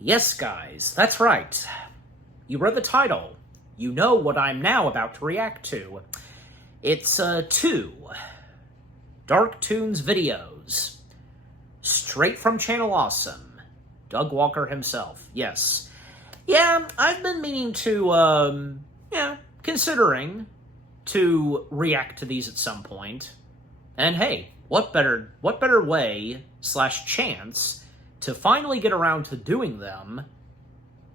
Yes, guys, that's right. You read the title. You know what I'm now about to react to. It's, 2 Dark Toons videos. Straight from Channel Awesome. Doug Walker himself, yes. Yeah, I've been meaning to, considering to react to these at some point. And hey, what better way / chance to finally get around to doing them,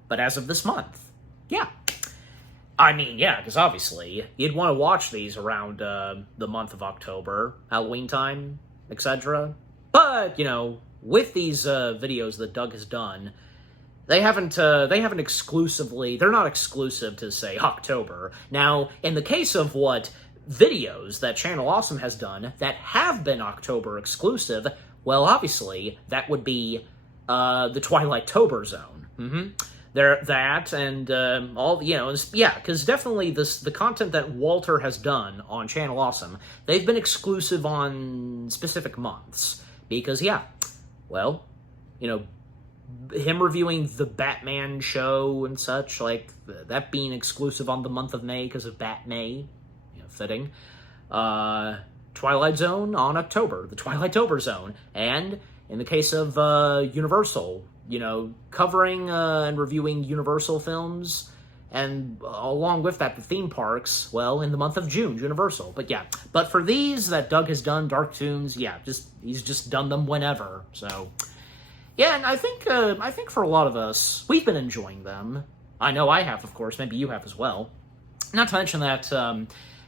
but as of this month. Yeah. I mean, yeah, because obviously, you'd want to watch these around the month of October, Halloween time, etc. But, with these videos that Doug has done, they haven't exclusively, they're not exclusive to, say, October. Now, in the case of what videos that Channel Awesome has done that have been October exclusive, well, obviously, that would be the Twilight-tober zone. That and all, because definitely the content that Walter has done on Channel Awesome, they've been exclusive on specific months. Because, him reviewing the Batman show and such, like, that being exclusive on the month of May because of Bat-May, fitting. Twilight Zone on October, the Twilight-tober zone. And in the case of Universal, covering and reviewing Universal films, and along with that, the theme parks, well, in the month of June, Universal. But for these that Doug has done, Dark Toons, he's just done them whenever, so. Yeah, and I think for a lot of us, we've been enjoying them. I know I have, of course, maybe you have as well. Not to mention that,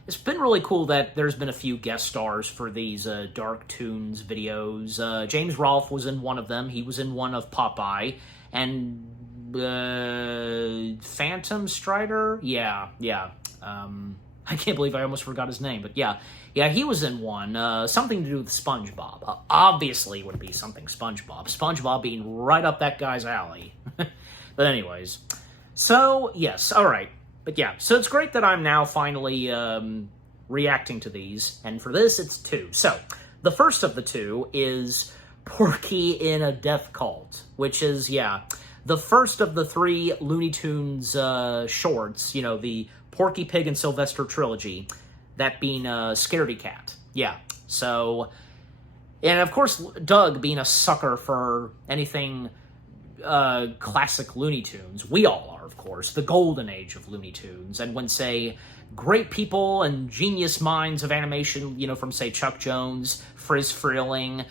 it's been really cool that there's been a few guest stars for these Dark Toons videos. James Rolfe was in one of them. He was in one of Popeye. And Phantom Strider? Yeah. I can't believe I almost forgot his name, but yeah, he was in one. Something to do with SpongeBob. Obviously it would be something SpongeBob. SpongeBob being right up that guy's alley. But anyways. So, yes, alright. But yeah, so it's great that I'm now finally reacting to these, and for this, it's 2. So, the first of the 2 is Porky in a Death Cult, which is, the first of the 3 Looney Tunes shorts, the Porky Pig and Sylvester trilogy, that being Scaredy Cat. Yeah, so, and of course, Doug being a sucker for anything classic Looney Tunes, we all are, of course, the golden age of Looney Tunes, and when, say, great people and genius minds of animation, from, say, Chuck Jones, Friz Freleng,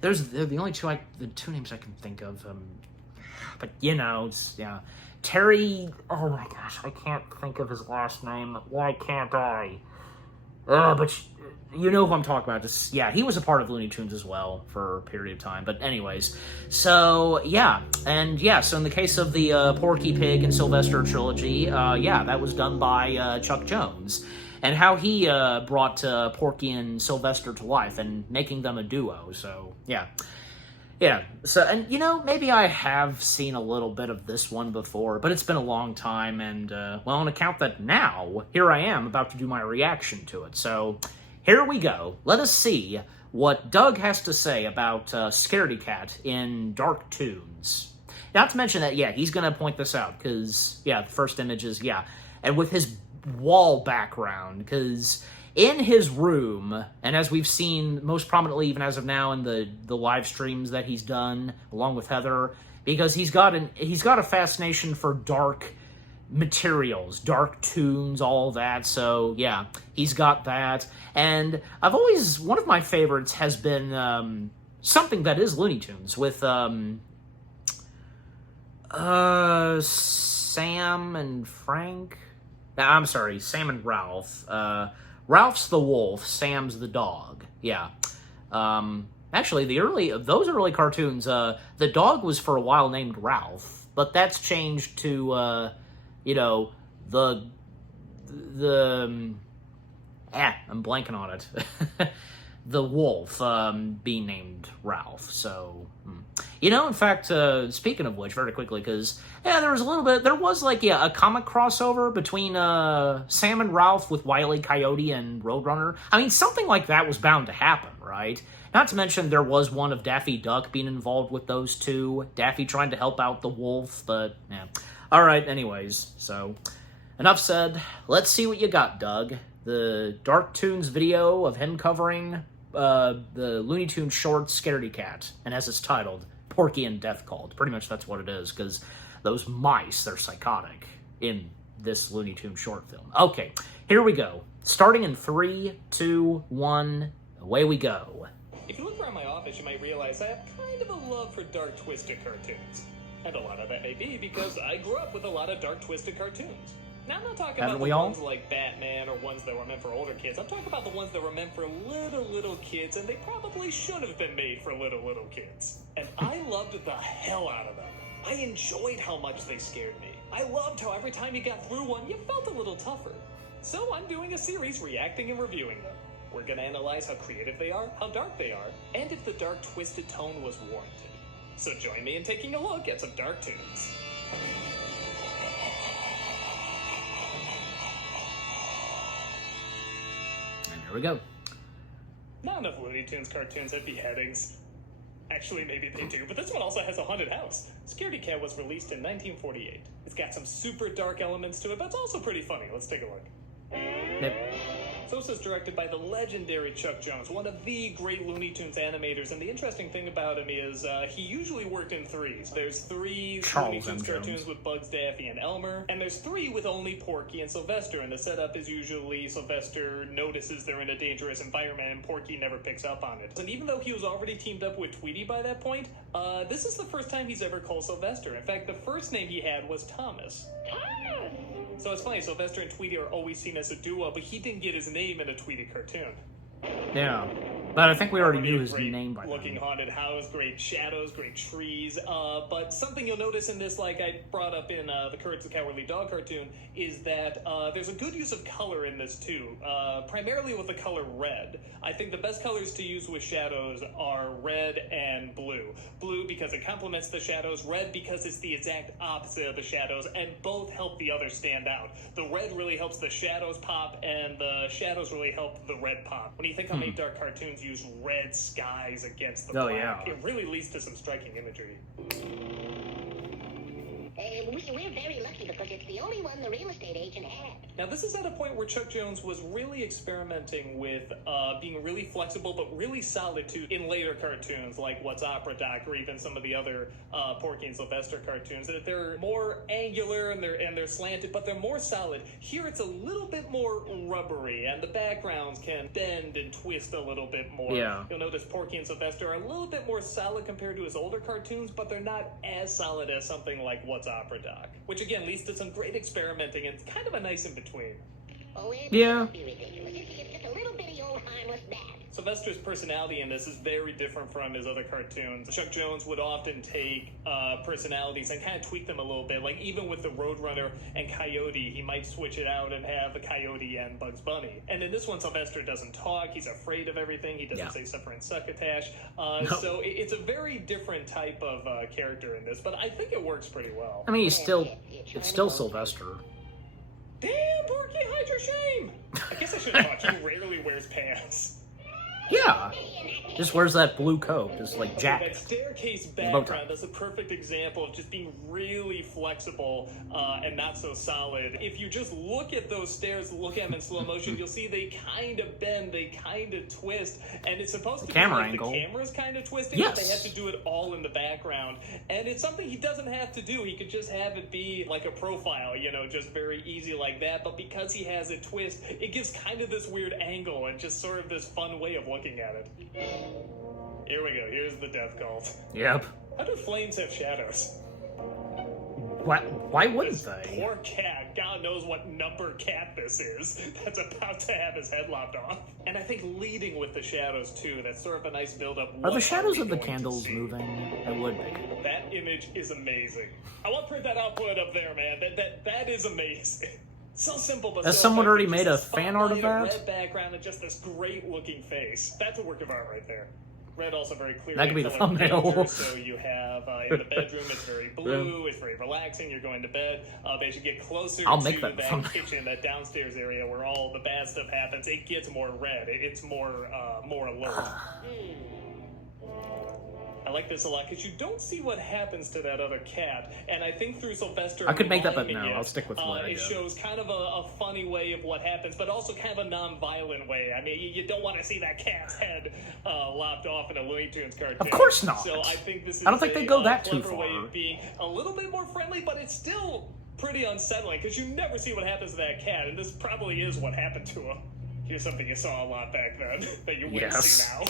there's the only the two names I can think of, but, Terry, oh my gosh, I can't think of his last name, why can't I? But you know who I'm talking about. He was a part of Looney Tunes as well for a period of time. But anyways, so, so in the case of the Porky Pig and Sylvester trilogy, that was done by Chuck Jones. And how he brought Porky and Sylvester to life and making them a duo, so, yeah. Yeah, so, and, maybe I have seen a little bit of this one before, but it's been a long time, and, on account that now, here I am about to do my reaction to it, so here we go. Let us see what Doug has to say about Scaredy Cat in Dark Toons. Not to mention that, he's going to point this out, because, the first image is, and with his wall background, because in his room, and as we've seen most prominently even as of now in the live streams that he's done along with Heather, because he's got a fascination for dark materials, dark tunes, all that. So he's got that. And one of my favorites has been something that is Looney Tunes with Sam and Frank. I'm sorry, Sam and Ralph. Ralph's the wolf, Sam's the dog. Yeah. Actually, those early cartoons, the dog was for a while named Ralph, but that's changed to, I'm blanking on it. The wolf, being named Ralph, so, in fact, speaking of which, very quickly, because, there was a comic crossover between, Sam and Ralph with Wile E. Coyote and Roadrunner. I mean, something like that was bound to happen, right? right? Not to mention there was one of Daffy Duck being involved with those two. Daffy trying to help out the wolf, but yeah. Alright, anyways, so enough said. Let's see what you got, Doug. The Dark Toons video of him covering the Looney Tunes short Scaredy Cat, and as it's titled, Porky and Death Cult. Pretty much that's what it is, because those mice, they're psychotic in this Looney Tunes short film. Okay, here we go. Starting in 3, 2, 1, away we go. If you look around my office, you might realize I have kind of a love for dark, twisted cartoons. And a lot of that may be because I grew up with a lot of dark, twisted cartoons. Now, I'm not talking about the ones like Batman or ones that were meant for older kids. I'm talking about the ones that were meant for little kids, and they probably should have been made for little kids. And I loved the hell out of them. I enjoyed how much they scared me. I loved how every time you got through one, you felt a little tougher. So I'm doing a series reacting and reviewing them. We're going to analyze how creative they are, how dark they are, and if the dark, twisted tone was warranted. So join me in taking a look at some Dark Toons. And here we go. Not enough Looney Tunes cartoons have beheadings. Actually, maybe they do, but this one also has a haunted house. Scaredy Cat was released in 1948. It's got some super dark elements to it, but it's also pretty funny. Let's take a look. Yep. So this is directed by the legendary Chuck Jones, one of the great Looney Tunes animators, and the interesting thing about him is he usually worked in threes. There's 3 Looney Tunes cartoons with Bugs, Daffy, and Elmer, and there's 3 with only Porky and Sylvester, and the setup is usually Sylvester notices they're in a dangerous environment and Porky never picks up on it. And even though he was already teamed up with Tweety by that point, this is the first time he's ever called Sylvester. In fact, the first name he had was Thomas. So it's funny, Sylvester and Tweety are always seen as a duo, but he didn't get his name in a Tweety cartoon. Yeah, but I think we already knew his name by now. Looking haunted house, great shadows, great trees. But something you'll notice in this, like I brought up in the Courage the Cowardly Dog cartoon, is that there's a good use of color in this too, primarily with the color red. I think the best colors to use with shadows are red and blue. Blue because it complements the shadows, red because it's the exact opposite of the shadows, and both help the other stand out. The red really helps the shadows pop, and the shadows really help the red pop. When you think how many dark cartoons use red skies against the black, it really leads to some striking imagery. We're very lucky because it's the only one the real estate agent had. Now, this is at a point where Chuck Jones was really experimenting with being really flexible but really solid too in later cartoons like What's Opera Doc or even some of the other Porky and Sylvester cartoons. That they're more angular and they're slanted, but they're more solid. Here, it's a little bit more rubbery, and the backgrounds can bend and twist a little bit more. Yeah. You'll notice Porky and Sylvester are a little bit more solid compared to his older cartoons, but they're not as solid as something like What's Opera Doc, which again leads to some great experimenting and kind of a nice in-between. Oh, yeah. Be ridiculous. It's just a little bitty old harmless bat. Sylvester's personality in this is very different from his other cartoons. Chuck Jones would often take personalities and kind of tweak them a little bit. Like even with the Roadrunner and Coyote, he might switch it out and have a Coyote and Bugs Bunny. And in this one, Sylvester doesn't talk. He's afraid of everything. He doesn't say suffer and succotash. So it's a very different type of character in this, but I think it works pretty well. I mean, it's still Sylvester. Damn, Porky, hide your shame! I guess I should have thought he rarely wears pants. Yeah, just wears that blue coat, just like jacket. That staircase background is a perfect example of just being really flexible and not so solid. If you just look at those stairs, look at them in slow motion, you'll see they kind of bend, they kind of twist, and it's supposed to be like the camera's kind of twisting, but they have to do it all in the background. And it's something he doesn't have to do. He could just have it be like a profile, you know, just very easy like that. But because he has a twist, it gives kind of this weird angle and just sort of this fun way of looking at it. Here we go. Here's the death cult. Yep. How do flames have shadows? Why wouldn't they? Poor cat. God knows what number cat this is. That's about to have his head lopped off. And I think leading with the shadows, too. That's sort of a nice build-up. Are the shadows of the candles moving? It would be. That image is amazing. I want to print that output up there, man. That is amazing. So simple, but has so someone already made a this fan art of that? Red background and just this great-looking face. That's a work of art right there. Red also very clearly That could be the colored thumbnail. danger, so you have in the bedroom, it's very blue, it's very relaxing, you're going to bed. But as you get closer I'll to make that that thumbnail. kitchen, that downstairs area where all the bad stuff happens, it gets more red. It's more alert. I like this a lot because you don't see what happens to that other cat, and I think through Sylvester, I could make that, but miming no, it, I'll stick with what I it did. shows kind of a funny way of what happens, but also kind of a non-violent way. I mean, you don't want to see that cat's head lopped off in a Looney Tunes cartoon. Of course not. So I think this is I don't think they go that too clever way far. of being a little bit more friendly, but it's still pretty unsettling because you never see what happens to that cat, and this probably is what happened to him. Here's something you saw a lot back then that you wouldn't see now.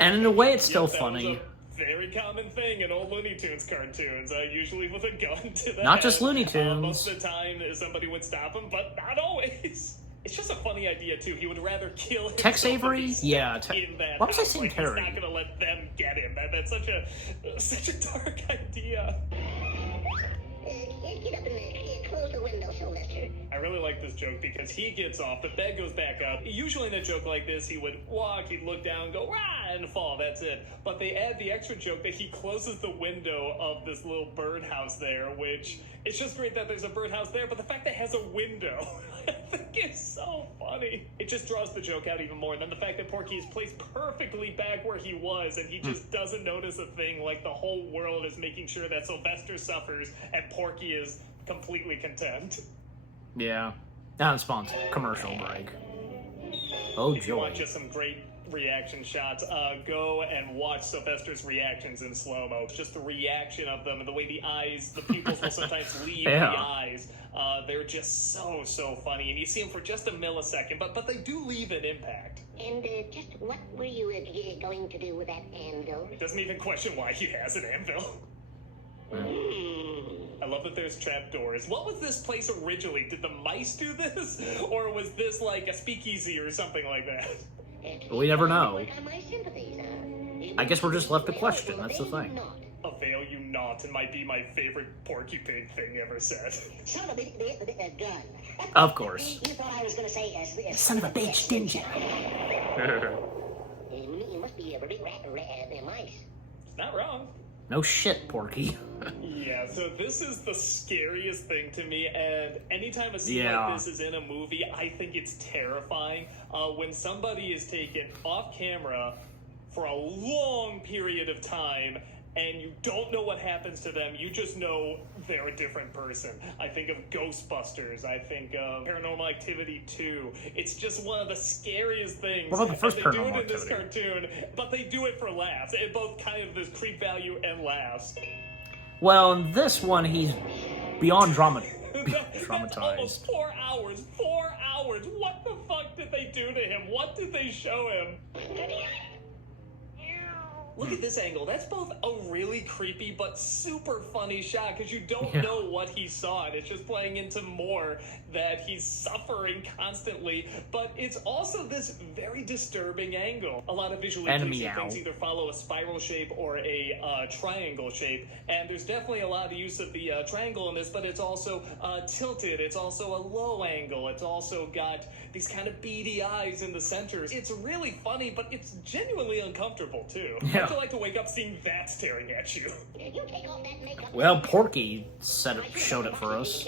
And in a way, it's still Yep, that funny. was a very common thing in old Looney Tunes cartoons, usually with a gun to the Not head. just Looney Tunes. Most of the time, somebody would stop him, but not always. It's just a funny idea, too. He would rather kill Tex himself Avery? if he's Yeah. in that Why was I house. saying Like, Terry? He's not going to let them get him. That's such a dark idea. Get up and close the window, Sylvester. I really like this joke because he gets off, the bed goes back up. Usually in a joke like this, he would walk, he'd look down, go, rah, and fall, that's it. But they add the extra joke that he closes the window of this little birdhouse there, which, it's just great that there's a birdhouse there, but the fact that it has a window, I think is so funny. It just draws the joke out even more. And then the fact that Porky is placed perfectly back where he was, and he just doesn't notice a thing, like the whole world is making sure that Sylvester suffers, and Porky is completely content. Yeah. Now it's sponsored. Commercial break. Oh, If you want joy. just some great reaction shots, go and watch Sylvester's reactions in slow-mo. Just the reaction of them and the way the eyes, the pupils will sometimes leave the Yeah. eyes. They're just so funny. And you see them for just a millisecond, but they do leave an impact. And just what were you going to do with that anvil? He doesn't even question why he has an anvil. I love that there's trapdoors. What was this place originally? Did the mice do this? Or was this like a speakeasy or something like that? We never know. Work on my sympathies, huh? I guess we're just left to question, that's the thing. Avail you not, and might be my favorite Porky Pig thing ever said. Son of a gun. Of course. You thought I was going to say Son of a bitch, didn't you? You must be a big mice. It's not wrong. No shit, Porky. Yeah, so this is the scariest thing to me, and anytime a scene Yeah. like this is in a movie, I think it's terrifying. When somebody is taken off camera for a long period of time, and you don't know what happens to them, you just know they're a different person. I think of Ghostbusters, I think of Paranormal Activity 2. It's just one of the scariest things. What about the first And they do Paranormal it in this Activity? cartoon, but they do it for laughs. It both kind of this creep value and laughs. Well, in this one, he's beyond That's traumatized. almost 4 hours. 4 hours. What the fuck did they do to him? What did they show him? Look at this angle. That's both a really creepy but super funny shot because you don't know what he saw, and it's just playing into more that he's suffering constantly. But it's also this very disturbing angle. A lot of visually pleasing things either follow a spiral shape or a triangle shape, and there's definitely a lot of use of the triangle in this, but it's also tilted. It's also a low angle. It's also got these kind of beady eyes in the center. It's really funny, but it's genuinely uncomfortable too. Yeah. I like to wake up seeing that staring at you. You take off that makeup. Well, Porky showed it for us.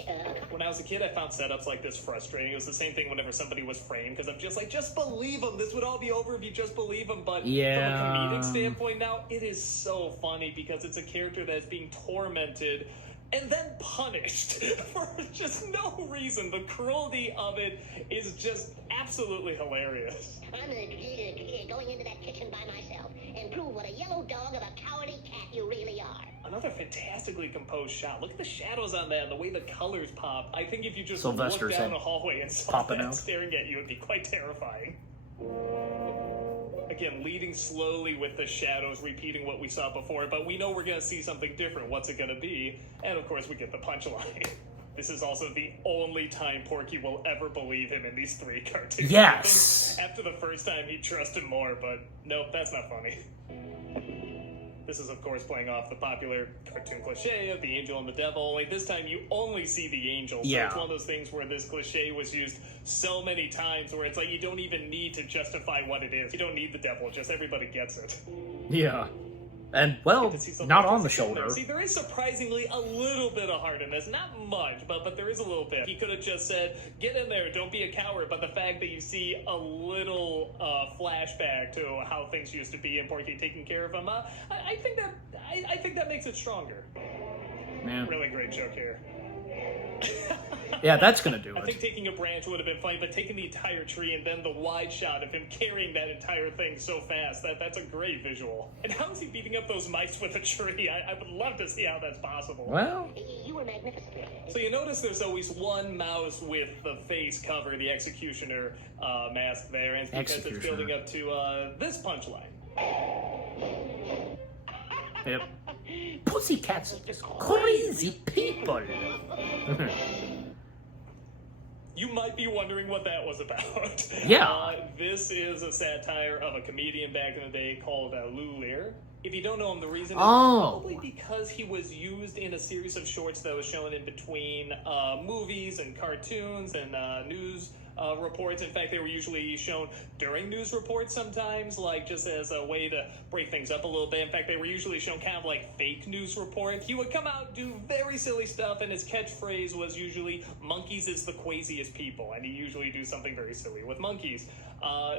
When I was a kid, I found setups like this frustrating. It was the same thing whenever somebody was framed, because I'm just like, just believe them. This would all be over if you just believe them. But from a comedic standpoint now, it is so funny because it's a character that's being tormented and then punished for just no reason. The cruelty of it is just absolutely hilarious. I'm going into that kitchen by myself and prove what a yellow dog of a cowardly cat you really are. Another fantastically composed shot. Look at the shadows on that and the way the colors pop. I think if you just Sylvester's looked down head a hallway and saw popping that out. staring at you, it'd be quite terrifying. Again, leading slowly with the shadows, repeating what we saw before, but we know we're going to see something different. What's it going to be? And of course, we get the punchline. This is also the only time Porky will ever believe him in these three cartoons. Yes! After the first time, he'd trust him more, but nope, that's not funny. This is, of course, playing off the popular cartoon cliche of the angel and the devil. Only this time you only see the angel. So yeah. It's one of those things where this cliche was used so many times where it's like you don't even need to justify what it is. You don't need the devil, just everybody gets it. Yeah. And, well, not on the shoulder. See, there is surprisingly a little bit of heart in this. Not much, but there is a little bit. He could have just said, get in there, don't be a coward. But the fact that you see a little flashback to how things used to be and Porky taking care of him, I think that makes it stronger. Yeah. Really great joke here. Yeah, that's gonna do it. I think taking a branch would have been funny, but taking the entire tree and then the wide shot of him carrying that entire thing so fast, that's a great visual. And how is he beating up those mice with a tree? I would love to see how that's possible. Well, You were magnificent. So you notice there's always one mouse with the face cover, the executioner mask there, and it's because it's building up to this punchline. Yep. Pussycats are just crazy people. You might be wondering what that was about. Yeah. This is a satire of a comedian back in the day called Lou Lear. If you don't know him, the reason is probably because he was used in a series of shorts that was shown in between movies and cartoons and news reports. In fact, they were usually shown during news reports sometimes, like just as a way to break things up a little bit. In fact, they were usually shown kind of like fake news reports. He would come out, do very silly stuff, and his catchphrase was usually, monkeys is the craziest people, and he usually do something very silly with monkeys.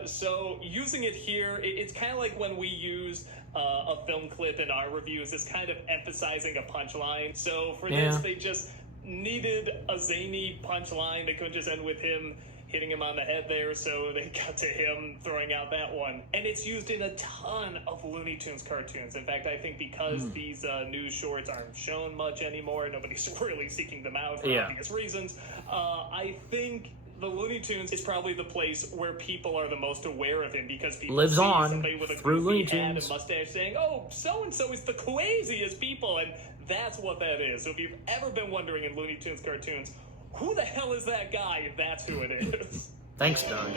So using it here, it's kind of like when we use a film clip in our reviews, it's kind of emphasizing a punchline. So for this, they just needed a zany punchline. They couldn't just end with him hitting him on the head there, so they got to him throwing out that one. And it's used in a ton of Looney Tunes cartoons. In fact, I think because these news shorts aren't shown much anymore, nobody's really seeking them out for obvious reasons, I think the Looney Tunes is probably the place where people are the most aware of him, because people lives see on somebody with a through Looney goofy hat Tunes and mustache saying, oh, so-and-so is the craziest people, and that's what that is. So if you've ever been wondering in Looney Tunes cartoons, who the hell is that guy? That's who it is. Thanks, Doug.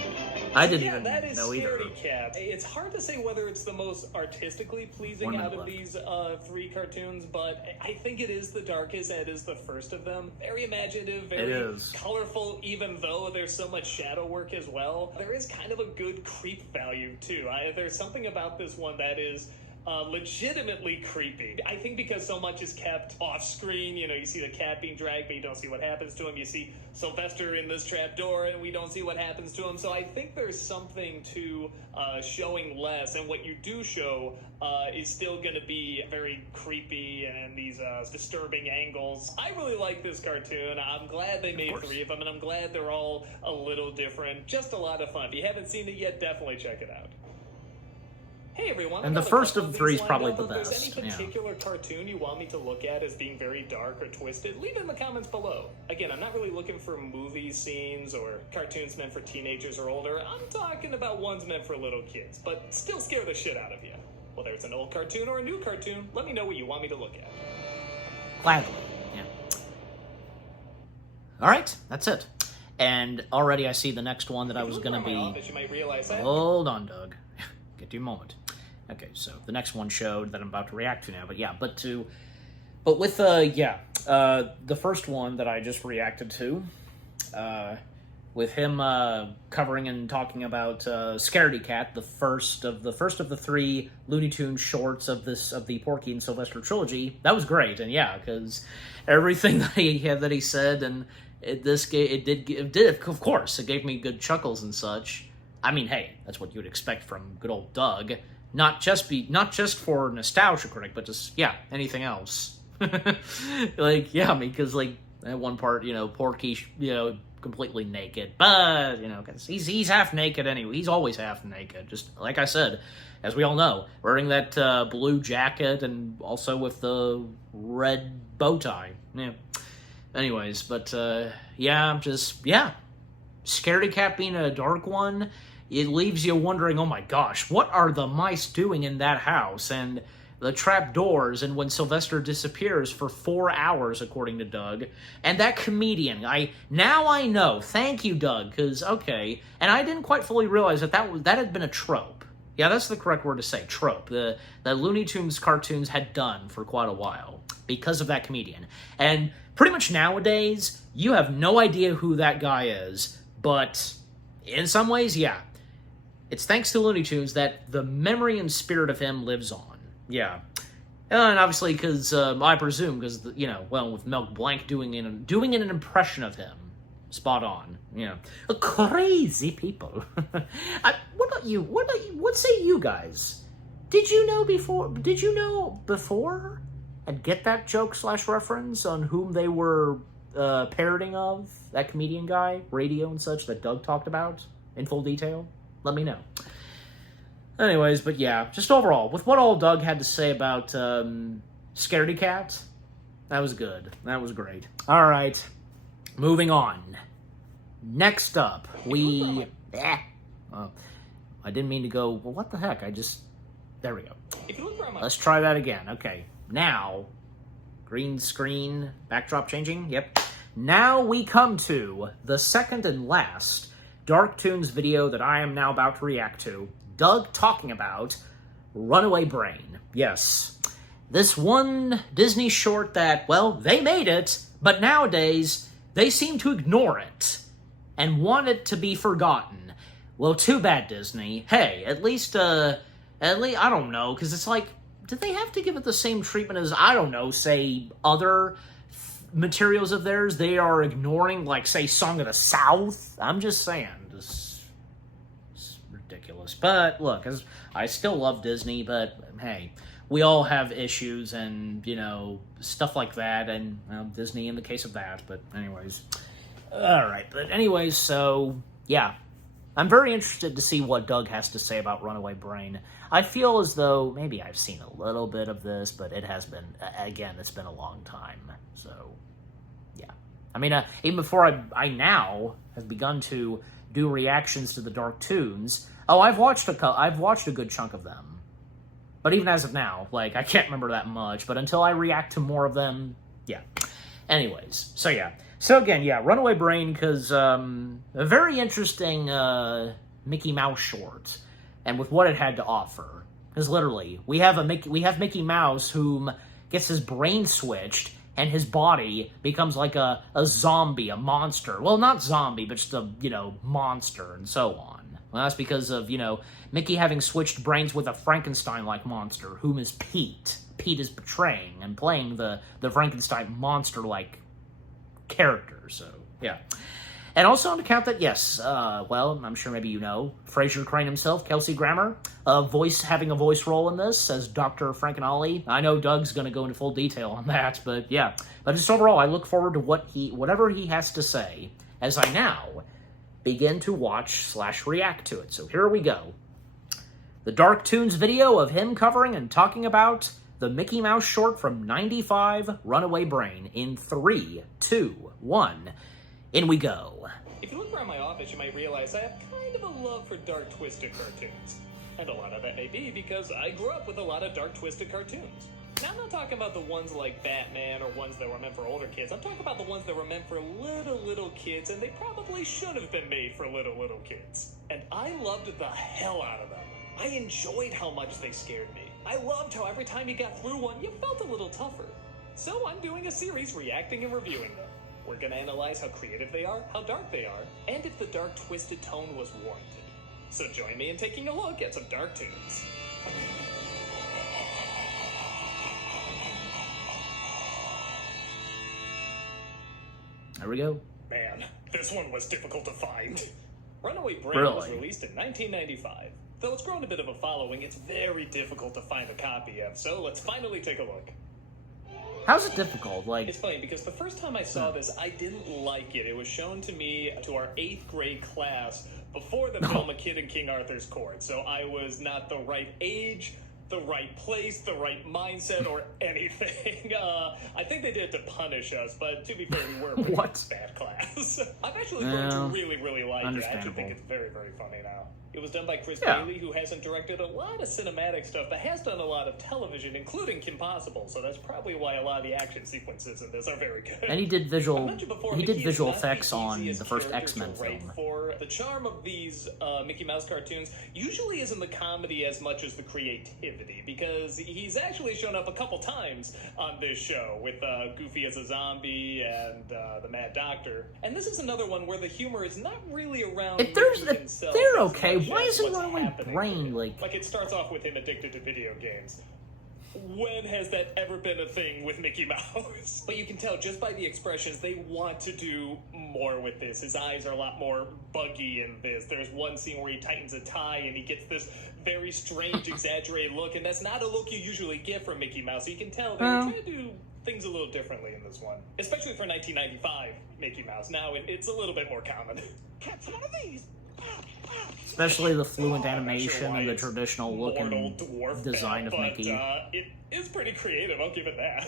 I didn't even that is know either. Scaredy Cat. It's hard to say whether it's the most artistically pleasing out of these three cartoons, but I think it is the darkest, and it is the first of them. Very imaginative, very colorful, even though there's so much shadow work as well. There is kind of a good creep value, too. There's something about this one that is legitimately creepy. I think because so much is kept off screen, you see the cat being dragged, but you don't see what happens to him. You see Sylvester in this trap door, and we don't see what happens to him. So I think there's something to showing less, and what you do show is still going to be very creepy and these disturbing angles. I really like this cartoon. I'm glad they made three of them, and I'm glad they're all a little different. Just a lot of fun. If you haven't seen it yet, definitely check it out. Hey everyone, and the first of the three is probably the best. If there's any particular cartoon you want me to look at as being very dark or twisted, leave it in the comments below. Again, I'm not really looking for movie scenes or cartoons meant for teenagers or older. I'm talking about ones meant for little kids, but still scare the shit out of you. Whether it's an old cartoon or a new cartoon, let me know what you want me to look at. Gladly, yeah. Alright, that's it. And already I see the next one that I was going to be... Hold on, Doug. Get your moment. Okay, so the next one showed that I'm about to react to now, but yeah, but with the first one that I just reacted to, with him covering and talking about Scaredy Cat, the first of the three Looney Tunes shorts of the Porky and Sylvester trilogy, that was great, and yeah, because everything that he said, and it did of course, it gave me good chuckles and such. I mean, hey, that's what you would expect from good old Doug. Not just for nostalgia critic, but just anything else. Because at one part, Porky, completely naked, but because he's half naked anyway. He's always half naked. Just like I said, as we all know, wearing that blue jacket and also with the red bow tie. Yeah. Anyways, but Scaredy Cat being a dark one, it leaves you wondering, oh my gosh, what are the mice doing in that house? And the trap doors, and when Sylvester disappears for 4 hours, according to Doug. And that comedian, now I know. Thank you, Doug, because, okay. And I didn't quite fully realize that had been a trope. Yeah, that's the correct word to say, trope. The Looney Tunes cartoons had done for quite a while because of that comedian. And pretty much nowadays, you have no idea who that guy is, but in some ways, yeah. It's thanks to Looney Tunes that the memory and spirit of him lives on. Yeah. And obviously, because I presume, because, with Mel Blanc doing an impression of him. Spot on. Crazy people. What about you? What say you guys? Did you know before? And get that joke / reference on whom they were parroting of? That comedian guy, radio and such, that Doug talked about in full detail? Let me know. Anyways, but yeah, just overall, with what all Doug had to say about Scaredy Cat, that was good. That was great. All right, moving on. Next up, I didn't mean to go, well, what the heck? There we go. Let's try that again. Okay, now, green screen, backdrop changing, yep. Now we come to the second and last Dark Toons video that I am now about to react to. Doug talking about Runaway Brain. Yes. This one Disney short that, well, they made it, but nowadays they seem to ignore it and want it to be forgotten. Well, too bad, Disney. Hey, at least, I don't know, because it's like, did they have to give it the same treatment as, I don't know, say, other materials of theirs they are ignoring, like, say, Song of the South? I'm just saying, it's ridiculous. But, look, I still love Disney, but, hey, we all have issues and, stuff like that, and, well, Disney in the case of that, but anyways. Alright, but anyways, so, yeah. I'm very interested to see what Doug has to say about Runaway Brain. I feel as though maybe I've seen a little bit of this, but it has been, again, it's been a long time, so, yeah. I mean, even before I now have begun to do reactions to the Dark Toons, I've watched a good chunk of them. But even as of now, I can't remember that much, but until I react to more of them, yeah. Anyways, so yeah. So again, yeah, Runaway Brain, because a very interesting Mickey Mouse short, and with what it had to offer. Because literally, we have Mickey Mouse whom gets his brain switched, and his body becomes like a zombie, a monster. Well, not zombie, but just a, monster, and so on. Well, that's because of, Mickey having switched brains with a Frankenstein-like monster, whom is Pete. Pete is betraying and playing the Frankenstein monster-like character, so, yeah. And also on account that, yes, well, I'm sure maybe Fraser Crane himself, Kelsey Grammer, having a voice role in this as Dr. Frankenolly. I know Doug's going to go into full detail on that, but yeah. But just overall, I look forward to whatever he has to say as I now begin to watch / react to it. So here we go. The Dark Toons video of him covering and talking about the Mickey Mouse short from '95, Runaway Brain, in 3, 2, 1. In we go. If you look around my office, you might realize I have kind of a love for dark, twisted cartoons. And a lot of that may be because I grew up with a lot of dark, twisted cartoons. Now, I'm not talking about the ones like Batman or ones that were meant for older kids. I'm talking about the ones that were meant for little kids, and they probably should have been made for little kids. And I loved the hell out of them. I enjoyed how much they scared me. I loved how every time you got through one, you felt a little tougher. So I'm doing a series reacting and reviewing them. We're gonna analyze how creative they are, how dark they are, and if the dark, twisted tone was warranted. So join me in taking a look at some Dark Toons. There we go. Man, this one was difficult to find. Runaway Brain was released in 1995. Though it's grown a bit of a following, it's very difficult to find a copy of, so let's finally take a look. How's it difficult? It's funny, because the first time I saw this, I didn't like it. It was shown to me, to our 8th grade class, before the film A Kid in King Arthur's Court, so I was not the right age, the right place, the right mindset, or anything. I think they did it to punish us, but to be fair, we were a pretty bad class. I've actually grown to really like it. I actually think it's very, very funny now. It was done by Chris Bailey, who hasn't directed a lot of cinematic stuff, but has done a lot of television, including Kim Possible. So that's probably why a lot of the action sequences in this are very good. And he did visual effects on the first X-Men film. For the charm of these Mickey Mouse cartoons usually isn't the comedy as much as the creativity, because he's actually shown up a couple times on this show with Goofy as a zombie and the Mad Doctor. And this is another one where the humor is not really around if they're okay, why isn't Runaway brain like it starts off with him addicted to video games? When has that ever been a thing with Mickey Mouse? But you can tell just by the expressions they want to do more with this. His eyes are a lot more buggy in this. There's one scene where he tightens a tie and he gets this very strange, exaggerated look, and that's not a look you usually get from Mickey Mouse. So you can tell they're trying to do things a little differently in this one, especially for 1995 Mickey Mouse. Now it's a little bit more common. Catch one of these. Especially the fluent animation and the traditional look and design of Mickey. It is pretty creative, I'll give it that.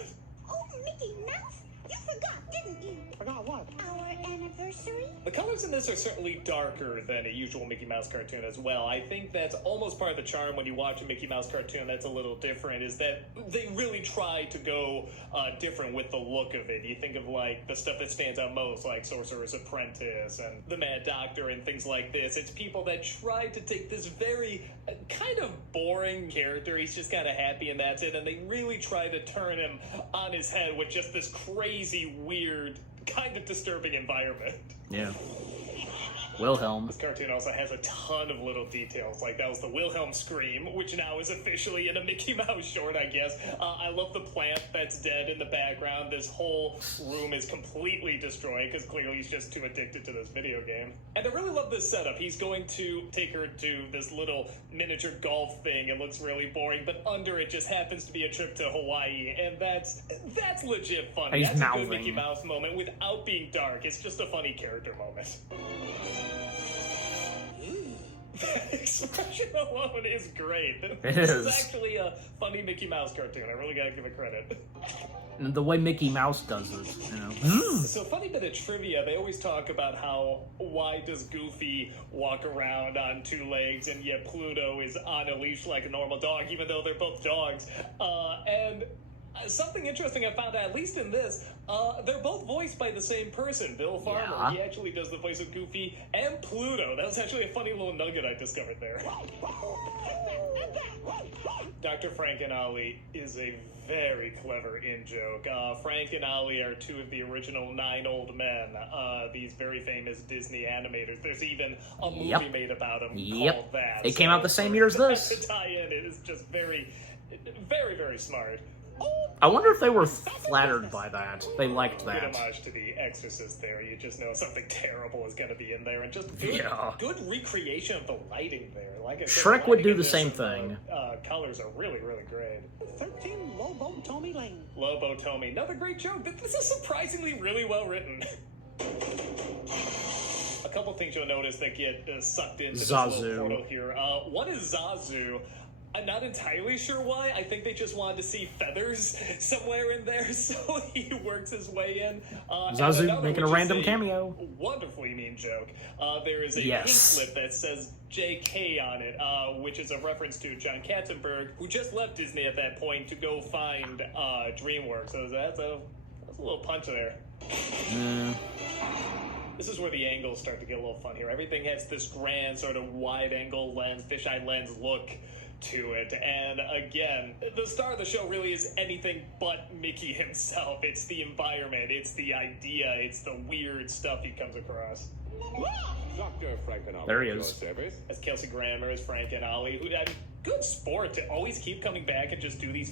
Oh, Mickey Mouse, you forgot, didn't you? Forgot what? Our anniversary? The colors in this are certainly darker than a usual Mickey Mouse cartoon as well. I think that's almost part of the charm when you watch a Mickey Mouse cartoon that's a little different, is that they really try to go different with the look of it. You think of like the stuff that stands out most, like Sorcerer's Apprentice and the Mad Doctor and things like this. It's people that try to take this very kind of boring character, he's just kind of happy and that's it, and they really try to turn him on his head with just this crazy, weird, kind of disturbing environment. Yeah. Wilhelm. This cartoon also has a ton of little details, like that was the Wilhelm scream, which now is officially in a Mickey Mouse short, I guess. I love the plant that's dead in the background. This whole room is completely destroyed, because clearly he's just too addicted to this video game. And I really love this setup. He's going to take her to this little miniature golf thing. It looks really boring, but under it just happens to be a trip to Hawaii, and that's legit funny. He's that's mouthing. A good Mickey Mouse moment without being dark. It's just a funny character moment. That expression alone is great. This is actually a funny Mickey Mouse cartoon. I really gotta give it credit. And the way Mickey Mouse does it, you know. So, funny bit of trivia, they always talk about why does Goofy walk around on two legs and yet Pluto is on a leash like a normal dog, even though they're both dogs. And something interesting I found out, at least in this, they're both voiced by the same person, Bill Farmer. Yeah. He actually does the voice of Goofy and Pluto. That was actually a funny little nugget I discovered there. Dr. Frank and Ollie is a very clever in-joke. Frank and Ollie are two of the original 9 old men, these very famous Disney animators. There's even a movie made about them called that. It came out the same year as this. To tie in, it is just very, very, very smart. I wonder if they were flattered by that. They liked that. Good homage to The Exorcist there. You just know something terrible is going to be in there. And just good recreation of the lighting there. Like I said, Shrek would do the same thing. Colors are really, really great. 13 Lobo Tommy Lane. Lobo Tommy. Another great joke. This is surprisingly really well written. A couple things you'll notice that get sucked into this little portal here. One is Zazu. I'm not entirely sure why. I think they just wanted to see feathers somewhere in there, so he works his way in. Zazu making a random cameo. Wonderfully mean joke. There is a pink slip that says JK on it, which is a reference to John Katzenberg, who just left Disney at that point to go find DreamWorks. So that's a little punch there. This is where the angles start to get a little fun here. Everything has this grand sort of wide-angle lens, fisheye lens look to it, and again, the star of the show really is anything but Mickey himself. It's the environment, it's the idea, it's the weird stuff he comes across. Dr. Frank and Ollie, there he is. As Kelsey Grammer as Frank and Ollie, who good sport to always keep coming back and just do these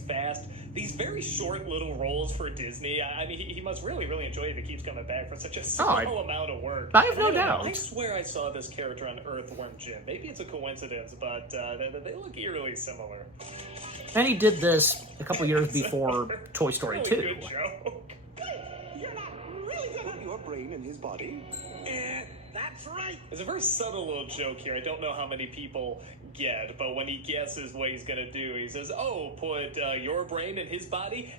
very short little roles for Disney. I mean, he must really, really enjoy it if he keeps coming back for such a small amount of work. I have no doubt. I swear I saw this character on Earthworm Jim. Maybe it's a coincidence, but they look eerily similar. And he did this a couple years before Toy Story 2. Good joke. You're not really gonna put your brain in his body? That's right. There's a very subtle little joke here. I don't know how many people get, but when he guesses what he's gonna do, he says, "Oh, put your brain in his body."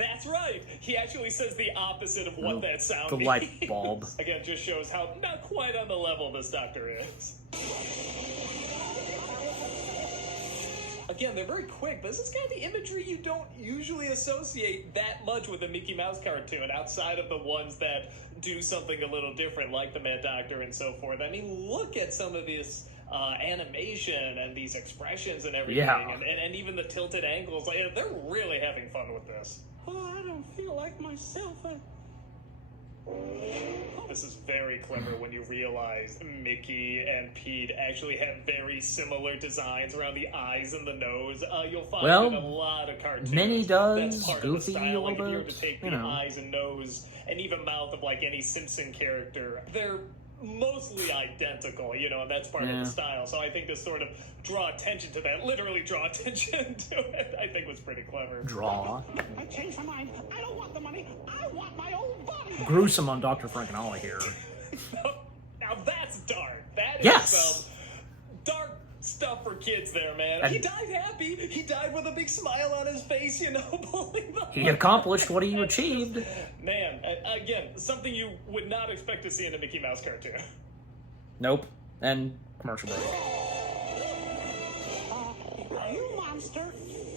That's right. He actually says the opposite of what that sound means. The light bulb. Again, just shows how not quite on the level this doctor is. Again, they're very quick, but this is kind of the imagery you don't usually associate that much with a Mickey Mouse cartoon, outside of the ones that do something a little different, like the Mad Doctor and so forth. I mean, look at some of this animation and these expressions and everything, and even the tilted angles. Like, they're really having fun with this. Oh, I don't feel like myself. This is very clever when you realize Mickey and Pete actually have very similar designs around the eyes and the nose. You'll find in a lot of cartoons. Minnie does, that's part Goofy of the style. a little Like, if you were bit, to take the eyes and nose and even mouth of like any Simpson character, they're mostly identical, and that's part of the style. So I think to sort of draw attention to that, literally draw attention to it, I think was pretty clever. Draw. I changed my mind. I don't want the money. I want my own body. Gruesome on Dr. Frankenolly here. Now that's dark. That Yes. is some dark stuff for kids there, man. He died happy. He died with a big smile on his face, pulling the He accomplished what he achieved. Man, again, something you would not expect to see in a Mickey Mouse cartoon. Nope. And commercial break. You monster.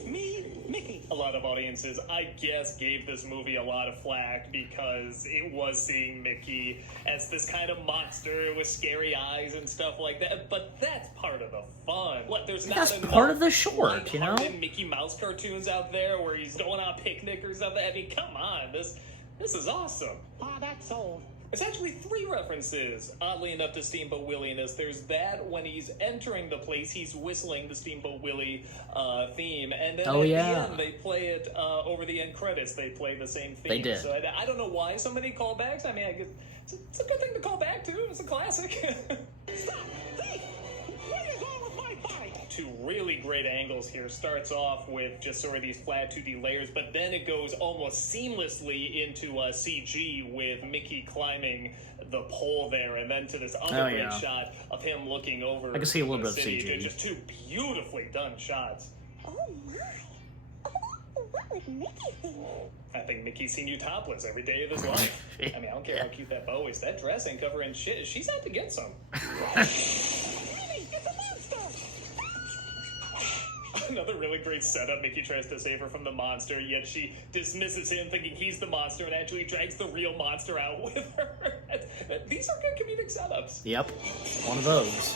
Me, Mickey. A lot of audiences, I guess, gave this movie a lot of flack because it was seeing Mickey as this kind of monster with scary eyes and stuff like that. But that's part of the fun. There's not That's part of the short, Mickey Mouse cartoons out there where he's going on a picnic or something. I mean, come on, this is awesome. That's old. There's actually 3 references, oddly enough, to Steamboat Willie in this. There's that when he's entering the place, he's whistling the Steamboat Willie theme, and then at the end, they play it over the end credits. They play the same theme. They did. So I don't know why so many callbacks. I mean, I guess it's a good thing to call back to. It's a classic. Stop! Thief! What is wrong with my body? 2 really great angles here. Starts off with just sort of these flat 2D layers, but then it goes almost seamlessly into CG with Mickey climbing the pole there, and then to this other great shot of him looking over. I can see a little bit of city. CG. They're just 2 beautifully done shots. Oh my! Oh, what would Mickey think? I think Mickey's seen you topless every day of his life. I mean, I don't care how cute that bow is. That dress ain't covering shit. She's out to get some. Really? It's a monster! Another really great setup. Mickey tries to save her from the monster, yet she dismisses him, thinking he's the monster, and actually drags the real monster out with her. These are good comedic setups. Yep. One of those.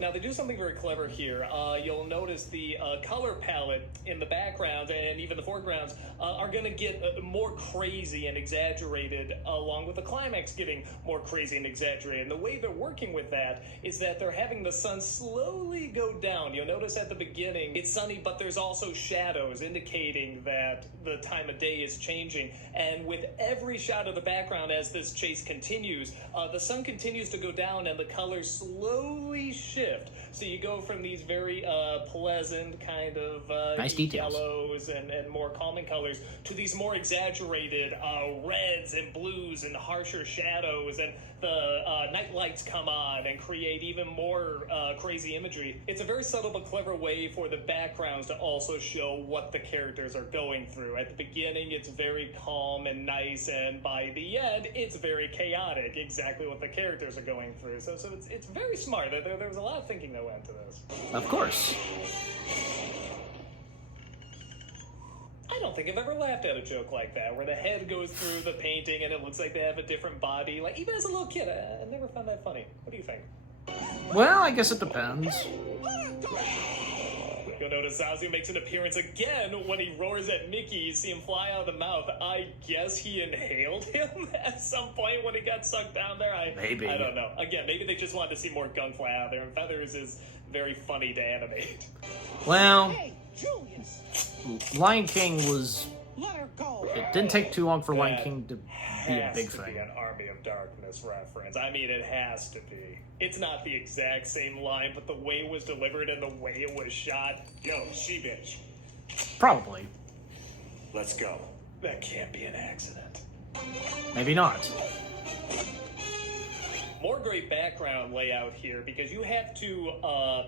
Now, they do something very clever here. You'll notice the color palette in the background and even the foregrounds are going to get more crazy and exaggerated, along with the climax getting more crazy and exaggerated. And the way they're working with that is that they're having the sun slowly go down. You'll notice at the beginning it's sunny, but there's also shadows indicating that the time of day is changing. And with every shot of the background as this chase continues, the sun continues to go down and the colors slowly shift. So you go from these very pleasant kind of nice details. Yellows and more calming colors to these more exaggerated reds and blues and harsher shadows, and the night lights come on and create even more crazy imagery. It's a very subtle but clever way for the backgrounds to also show what the characters are going through. At the beginning, it's very calm and nice, and by the end, it's very chaotic, exactly what the characters are going through. So it's very smart. There was a lot of thinking that went into this. Of course. I don't think I've ever laughed at a joke like that, where the head goes through the painting and it looks like they have a different body. Like, even as a little kid, I never found that funny. What do you think? Well, I guess it depends. You'll notice Zazu makes an appearance again when he roars at Mickey. You see him fly out of the mouth. I guess he inhaled him at some point when he got sucked down there. Maybe. I don't know. Again, maybe they just wanted to see more gun fly out there, and Feathers is very funny to animate. Well, Hey, Julius! Lion King was... Let her go! It didn't take too long for Lion That King to be a big thing. Be an Army of Darkness reference. I mean, it has to be. It's not the exact same line, but the way it was delivered and the way it was shot. Yo, she-bitch. Probably. Let's go. That can't be an accident. Maybe not. more great background layout here, because you have to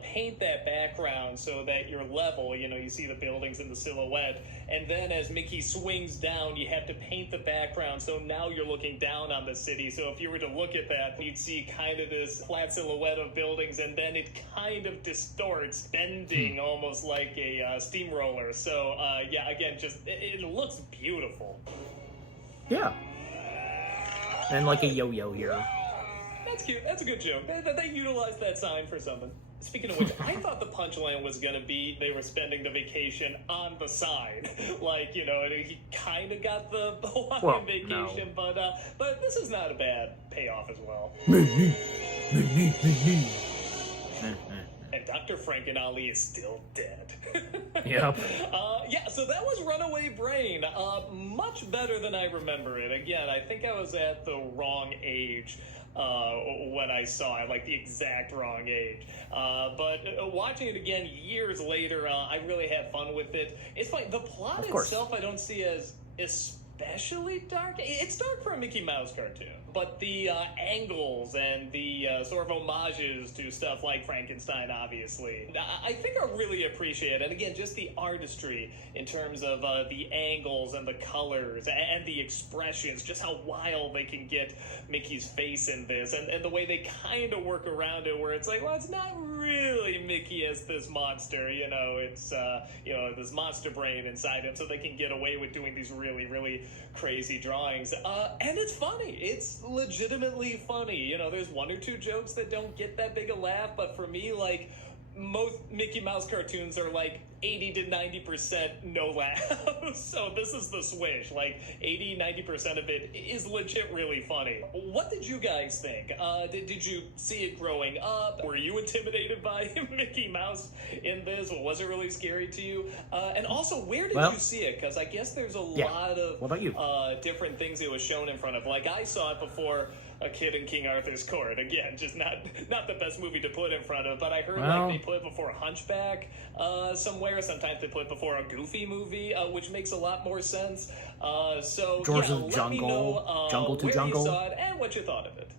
paint that background so that you're level, you see the buildings and the silhouette, and then as Mickey swings down, you have to paint the background so now you're looking down on the city. So if you were to look at that, you'd see kind of this flat silhouette of buildings, and then it kind of distorts, bending almost like a steamroller. So yeah, again, just it looks beautiful. Yeah. And like a yo-yo here. That's cute. That's a good joke. They utilized that sign for something. Speaking of which, I thought the punchline was going to be they were spending the vacation on the side. Like, he kind of got the Hawaiian vacation, no. But this is not a bad payoff as well. And Dr. Frankenolly is still dead. Yep. Yeah, so that was Runaway Brain. Much better than I remember it. Again, I think I was at the wrong age when I saw it, like the exact wrong age. But watching it again years later, I really had fun with it. It's like the plot itself I don't see as especially dark. It's dark for a Mickey Mouse cartoon, but the angles and the sort of homages to stuff like Frankenstein, obviously, I think are really appreciated. And again, just the artistry in terms of the angles and the colors and the expressions, just how wild they can get Mickey's face in this, and the way they kind of work around it, where it's like, well, it's not really Mickey as this monster, it's this monster brain inside him, so they can get away with doing these really, really crazy drawings. And it's funny. It's legitimately funny. There's one or two jokes that don't get that big a laugh, but for me, like, most Mickey Mouse cartoons are like 80 to 90% no laugh. So this is the swish. Like 80-90% of it is legit really funny. What did you guys think? Did you see it growing up? Were you intimidated by Mickey Mouse in this? Was it really scary to you? And also, where did you see it? Because I guess there's a lot of what about you? Different things it was shown in front of. Like, I saw it before A Kid in King Arthur's Court. Again, just not the best movie to put in front of, but I heard like they put it before Hunchback somewhere. Sometimes they put it before a Goofy movie, which makes a lot more sense. So George of the let Jungle, me know Jungle to where Jungle. you saw it and what you thought of it.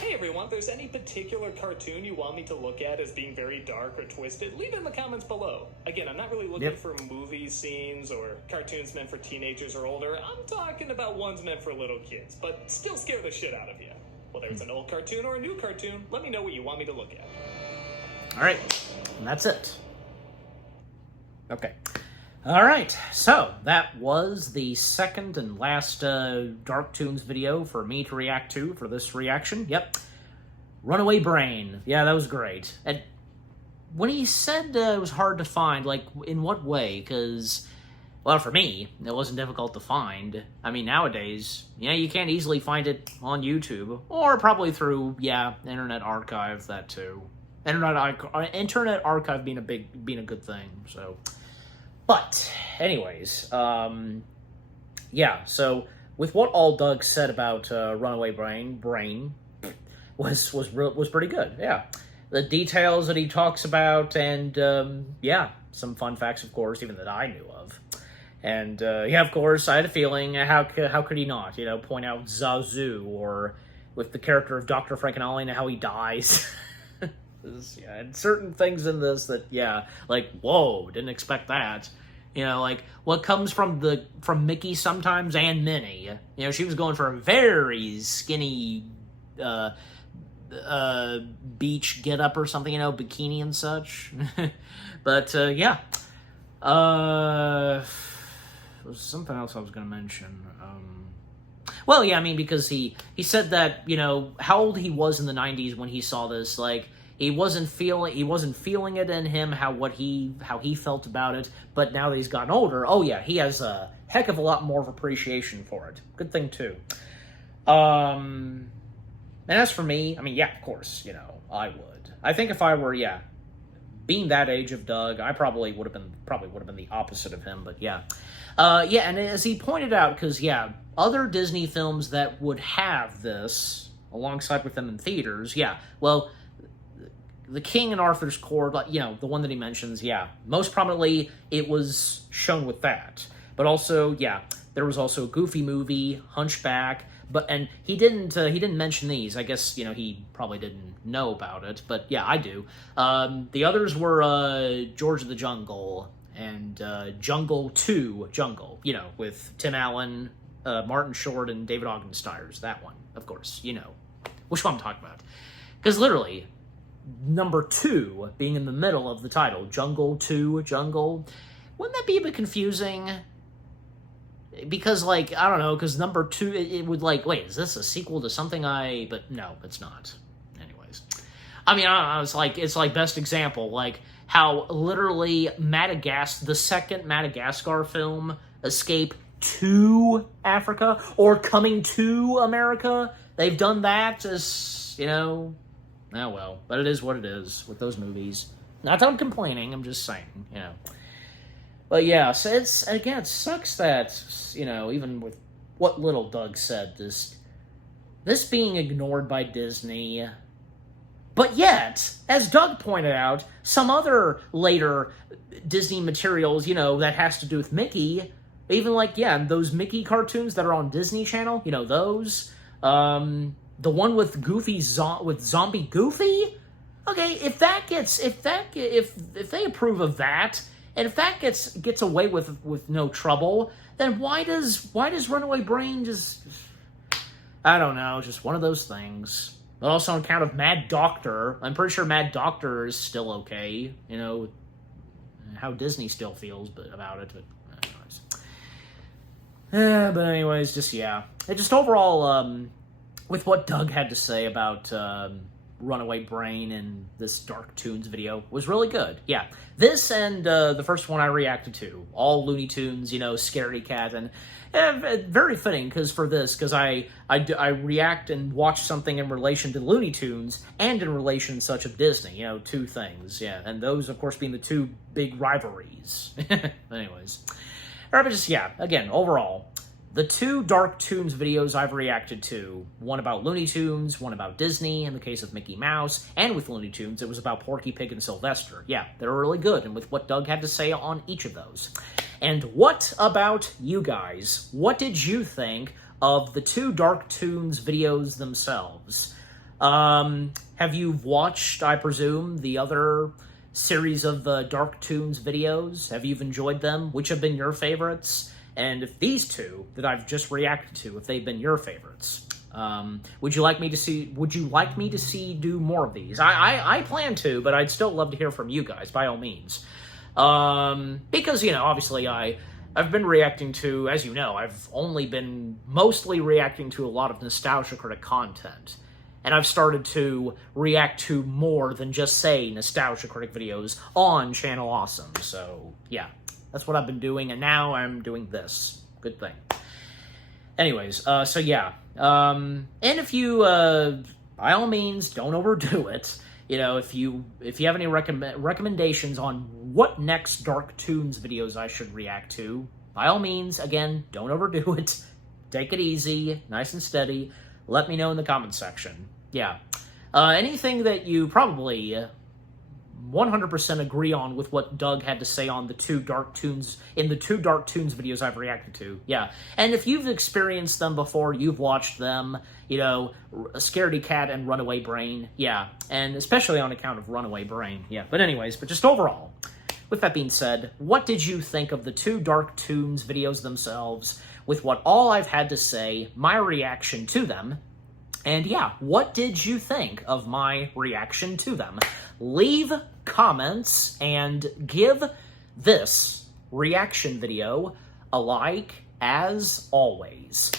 Hey everyone, if there's any particular cartoon you want me to look at as being very dark or twisted, leave it in the comments below. Again, I'm not really looking for movie scenes or cartoons meant for teenagers or older. I'm talking about ones meant for little kids, but still scare the shit out of you. Whether it's an old cartoon or a new cartoon, let me know what you want me to look at. All right, and that's it. Okay. All right, so that was the second and last Dark Toons video for me to react to for this reaction. Yep. Runaway Brain. Yeah, that was great. And when he said it was hard to find, like, in what way? Because, well, for me, it wasn't difficult to find. I mean, nowadays, you can't easily find it on YouTube, or probably through, Internet Archive, that too. Internet Archive being a good thing, so... But, anyways, so with what all Doug said about Runaway Brain was pretty good, yeah. The details that he talks about, and, some fun facts, of course, even that I knew of. And, of course, I had a feeling, how could he not, point out Zazu, or with the character of Dr. Frankenolly and how he dies. And certain things in this that, like, whoa, didn't expect that. Like, what comes from Mickey sometimes, and Minnie. She was going for a very skinny beach get-up or something, bikini and such. But, there was something else I was going to mention. Because he said that, how old he was in the 90s when he saw this, like, he wasn't feeling it in him how he felt about it, but now that he's gotten older, he has a heck of a lot more of appreciation for it. Good thing too. And as for me, of course, I would. I think if I were, being that age of Doug, I probably would have been the opposite of him, but and as he pointed out, because other Disney films that would have this alongside with them in theaters, The King and Arthur's Court, the one that he mentions, most prominently, it was shown with that. But also, there was also a Goofy movie, Hunchback, and he didn't mention these. I guess, he probably didn't know about it, but yeah, I do. The others were George of the Jungle and Jungle 2 Jungle, with Tim Allen, Martin Short, and David Ogden Stiers. That one, of course, which one I'm talking about. Because literally, number 2 being in the middle of the title, Jungle 2 Jungle, wouldn't that be a bit confusing? Because, I don't know, because number 2, it would, wait, is this a sequel to something but no, it's not. Anyways. I mean, I don't know, it's like best example, how literally the second Madagascar film, Escape to Africa, or Coming to America, they've done that as, oh well, but it is what it is with those movies. Not that I'm complaining, I'm just saying, But yeah, so it sucks that, even with what little Doug said, this being ignored by Disney. But yet, as Doug pointed out, some other later Disney materials, that has to do with Mickey, even those Mickey cartoons that are on Disney Channel, those, the one with with Zombie Goofy? Okay, if they approve of that, and if that gets away with no trouble, then why does Runaway Brain just, I don't know, just one of those things. But also on account of Mad Doctor, I'm pretty sure Mad Doctor is still okay, how Disney still feels about it, but anyways, just, yeah. It just overall, with what Doug had to say about Runaway Brain and this Dark Toons video was really good. Yeah, this and the first one I reacted to, all Looney Tunes, Scaredy Cat, and very fitting because I react and watch something in relation to Looney Tunes and in relation such of Disney, two things, yeah, and those of course being the two big rivalries. Anyways, but just, yeah, again, overall, the two Dark Toons videos I've reacted to, one about Looney Tunes, one about Disney, in the case of Mickey Mouse, and with Looney Tunes, it was about Porky Pig and Sylvester. Yeah, they were really good, and with what Doug had to say on each of those. And what about you guys? What did you think of the two Dark Toons videos themselves? Have you watched, I presume, the other series of Dark Toons videos? Have you enjoyed them? Which have been your favorites? And if these two that I've just reacted to, if they've been your favorites, would you like me to see do more of these? I plan to, but I'd still love to hear from you guys, by all means. Because, obviously I've been reacting to, as you know, I've only been mostly reacting to a lot of Nostalgia Critic content. And I've started to react to more than just, say, Nostalgia Critic videos on Channel Awesome. So, yeah. That's what I've been doing, and now I'm doing this. Good thing. Anyways, so yeah. And if you, by all means, don't overdo it. If you have any recommendations on what next Dark Toons videos I should react to, by all means, again, don't overdo it. Take it easy, nice and steady. Let me know in the comments section. Yeah. Anything that you probably 100% agree on with what Doug had to say on the two Dark Toons videos I've reacted to. Yeah. And if you've experienced them before, you've watched them, Scaredy Cat and Runaway Brain. Yeah. And especially on account of Runaway Brain. Yeah. But anyways, just overall, with that being said, what did you think of the two Dark Toons videos themselves with what all I've had to say, my reaction to them? And yeah, what did you think of my reaction to them? Leave comments and give this reaction video a like, as always.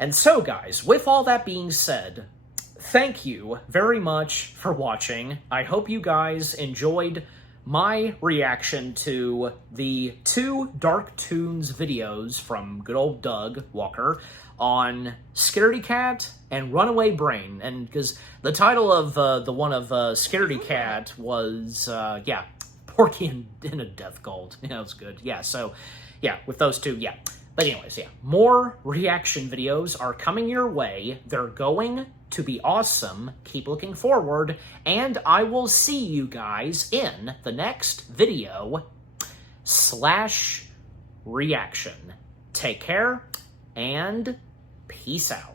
And so, guys, with all that being said, thank you very much for watching. I hope you guys enjoyed my reaction to the two Dark Toons videos from good old Doug Walker on Scaredy Cat and Runaway Brain. And because the title of the one of Scaredy Cat was, yeah, Porky in a Death Cult. Yeah, that's good. Yeah, so, yeah, with those two, yeah. But anyways, yeah, more reaction videos are coming your way. They're going to be awesome. Keep looking forward, and I will see you guys in the next video / reaction. Take care, and peace out.